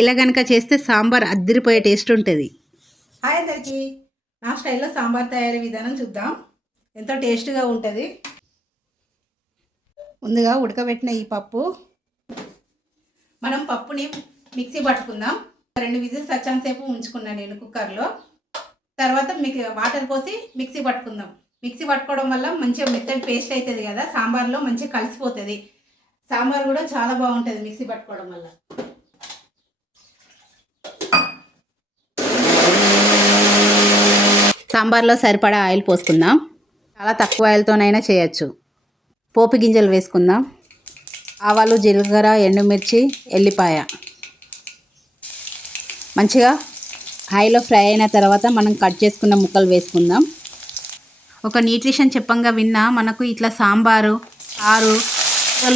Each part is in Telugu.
ఇలా కనుక చేస్తే సాంబార్ అద్దరిపోయే టేస్ట్ ఉంటుంది. హాయ్ అందరికీ, నా స్టైల్లో సాంబార్ తయారీ విధానం చూద్దాం. ఎంతో టేస్ట్గా ఉంటుంది. ముందుగా ఉడకబెట్టిన ఈ పప్పు, మనం పప్పుని మిక్సీ పట్టుకుందాం. 2 విజిల్స్ వచ్చేంతసేపు ఉంచుకున్నాను నేను కుక్కర్లో. తర్వాత వాటర్ పోసి మిక్సీ పట్టుకుందాం. మిక్సీ పట్టుకోవడం వల్ల మంచిగా మెత్తటి పేస్ట్ అవుతుంది కదా, సాంబార్లో మంచిగా కలిసిపోతుంది. సాంబార్ కూడా చాలా బాగుంటుంది మిక్సీ పట్టుకోవడం వల్ల. సాంబార్లో సరిపడా ఆయిల్ పోసుకుందాం. చాలా తక్కువ ఆయిల్తోనైనా చేయొచ్చు. పోపు గింజలు వేసుకుందాం. ఆవాలు, జీలకర్ర, ఎండుమిర్చి, ఎల్లిపాయ మంచిగా ఆయిల్లో ఫ్రై అయిన తర్వాత మనం కట్ చేసుకున్న ముక్కలు వేసుకుందాం. ఒక న్యూట్రిషన్ చెప్పంగా విన్నా, మనకు ఇట్లా సాంబారు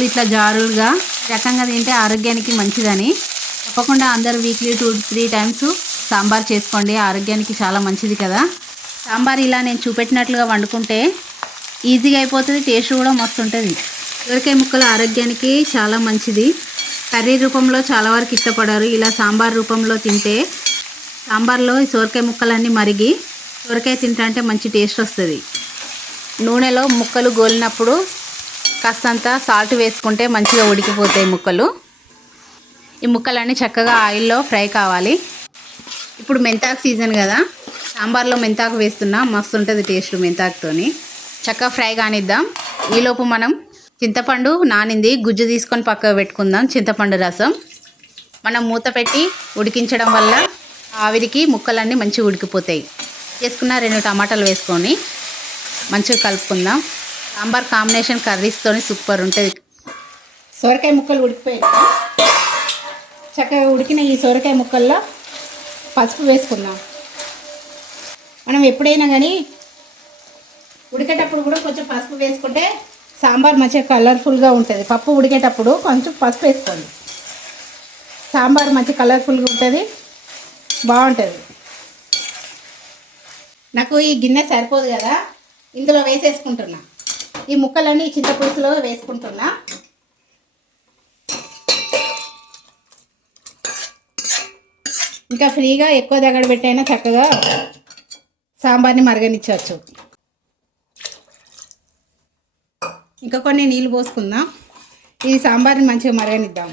ఇట్లా జారుగా రకంగా తింటే ఆరోగ్యానికి మంచిదని. తప్పకుండా అందరూ వీక్లీ 2-3 టైమ్స్ సాంబార్ చేసుకోండి, ఆరోగ్యానికి చాలా మంచిది కదా. సాంబార్ ఇలా నేను చూపెట్టినట్లుగా వండుకుంటే ఈజీగా అయిపోతుంది, టేస్ట్ కూడా మస్తు ఉంటుంది. సొరకాయ ముక్కలు ఆరోగ్యానికి చాలా మంచిది. కర్రీ రూపంలో చాలా వరకు ఇష్టపడారు. ఇలా సాంబార్ రూపంలో తింటే సాంబార్లో ఈ సొరకాయ ముక్కలన్నీ మరిగి సొరకాయ తింటే మంచి టేస్ట్ వస్తుంది. నూనెలో ముక్కలు గోలినప్పుడు కాస్తంత సాల్ట్ వేసుకుంటే మంచిగా ఉడికిపోతాయి ముక్కలు. ఈ ముక్కలన్నీ చక్కగా ఆయిల్లో ఫ్రై కావాలి. ఇప్పుడు మెంతాకు సీజన్ కదా, సాంబార్లో మెంతాకు వేస్తున్నా, మస్తు ఉంటుంది టేస్ట్ మెంతాకుతోని. చక్కగా ఫ్రై కానిద్దాం. ఈలోపు మనం చింతపండు నానింది, గుజ్జు తీసుకొని పక్కకు పెట్టుకుందాం. చింతపండు రసం మనం మూత పెట్టి ఉడికించడం వల్ల ఆవిరికి ముక్కలన్నీ మంచిగా ఉడికిపోతాయి. చేసుకున్న 2 టమాటాలు వేసుకొని మంచిగా కలుపుకుందాం. సాంబార్ కాంబినేషన్ కర్రీస్తోని సూపర్ ఉంటుంది. సొరకాయ ముక్కలు ఉడికిపోయాయి. చక్కగా ఉడికిన ఈ సొరకాయ ముక్కల్లో పసుపు వేసుకుందాం. మనం ఎప్పుడైనా కానీ ఉడికేటప్పుడు కూడా కొంచెం పసుపు వేసుకుంటే సాంబార్ మంచిగా కలర్ఫుల్గా ఉంటుంది. పప్పు ఉడికేటప్పుడు కొంచెం పసుపు వేసుకోండి, సాంబార్ మంచి కలర్ఫుల్గా ఉంటుంది, బాగుంటుంది. నాకు ఈ గిన్నె సరిపోదు కదా, ఇందులో వేసేసుకుంటున్నా. ఈ ముక్కలన్నీ చింతపులుసులో వేసుకుంటున్నా. ఇంకా ఫ్రీగా ఎక్కువ దగ్గర పెట్టైనా చక్కగా సాంబార్ని మరగనిచ్చవచ్చు. ఇంకా కొన్ని నీళ్ళు పోసుకుందాం. ఈ సాంబార్ని మంచిగా మరగనిద్దాం.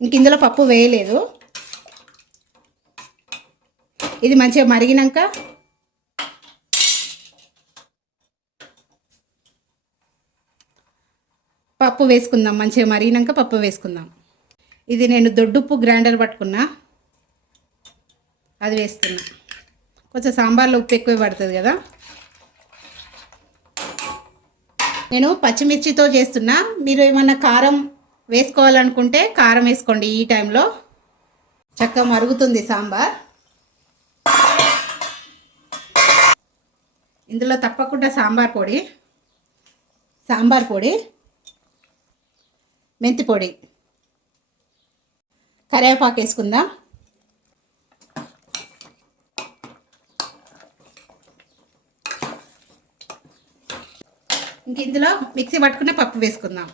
ఇంక ఇందులో పప్పు వేయలేదు. ఇది మంచిగా మరిగినాక పప్పు వేసుకుందాం. మంచిగా మరిగినాక పప్పు వేసుకుందాం. ఇది నేను దొడ్డుప్పు గ్రైండర్ పట్టుకున్నా, అది వేస్తున్నా. కొంచెం సాంబార్లో ఉప్పు ఎక్కువ పడుతుంది కదా. నేను పచ్చిమిర్చితో చేస్తున్నా. మీరు ఏమన్నా కారం వేసుకోవాలనుకుంటే కారం వేసుకోండి. ఈ టైంలో చక్కగా మరుగుతుంది సాంబార్. ఇందులో తప్పకుండా సాంబార్ పొడి, మెంతి పొడి, కరివేపాకు వేసుకుందాం. ఇంక ఇందులో మిక్సీ పట్టుకునే పప్పు వేసుకుందాం.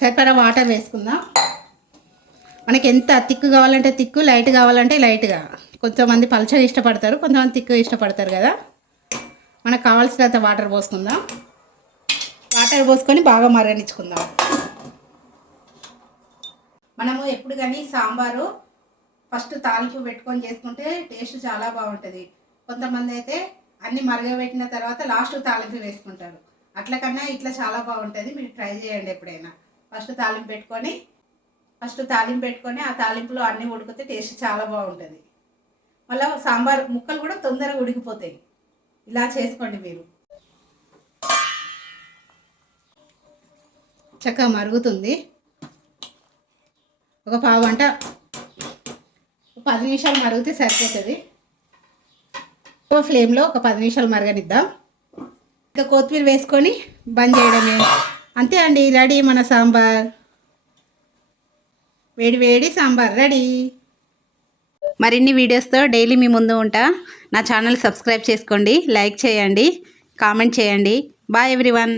సరిపడా వాటర్ వేసుకుందాం. మనకి ఎంత తిక్కు కావాలంటే తిక్కు, లైట్ కావాలంటే లైట్గా. కొంతమంది పల్చగా ఇష్టపడతారు, కొంతమంది తిక్కు ఇష్టపడతారు కదా. మనకు కావాల్సినంత వాటర్ పోసుకుందాం. వాటర్ పోసుకొని బాగా మరగనిచ్చుకుందాం. మనము ఎప్పుడు కానీ సాంబారు ఫస్ట్ తాలింపు పెట్టుకొని చేసుకుంటే టేస్ట్ చాలా బాగుంటుంది. కొంతమంది అయితే అన్నీ మరగబెట్టిన తర్వాత లాస్ట్ తాలింపు వేసుకుంటారు. అట్ల కన్నా ఇట్లా చాలా బాగుంటుంది. మీరు ట్రై చేయండి ఎప్పుడైనా. ఫస్ట్ తాలింపు పెట్టుకొని ఆ తాలింపులో అన్నీ ఉడికితే టేస్ట్ చాలా బాగుంటుంది. మళ్ళీ సాంబార్ ముక్కలు కూడా తొందరగా ఉడికిపోతాయి. ఇలా చేసుకోండి మీరు. చక్కగా మరుగుతుంది. ఒక పావు గంట 10 నిమిషాలు మరిగితే సరిపోతుంది. ఫ్లేమ్లో ఒక 10 నిమిషాలు మరగనిద్దాం. ఇంకా కొత్తిమీర వేసుకొని బంద్ చేయడమే. అంతే అండి, రెడీ మన సాంబార్. వేడి సాంబార్ రెడీ. మరిన్ని వీడియోస్తో డైలీ మీ ముందు ఉంటా. నా ఛానల్ సబ్స్క్రైబ్ చేసుకోండి, లైక్ చేయండి, కామెంట్ చేయండి. Bye everyone.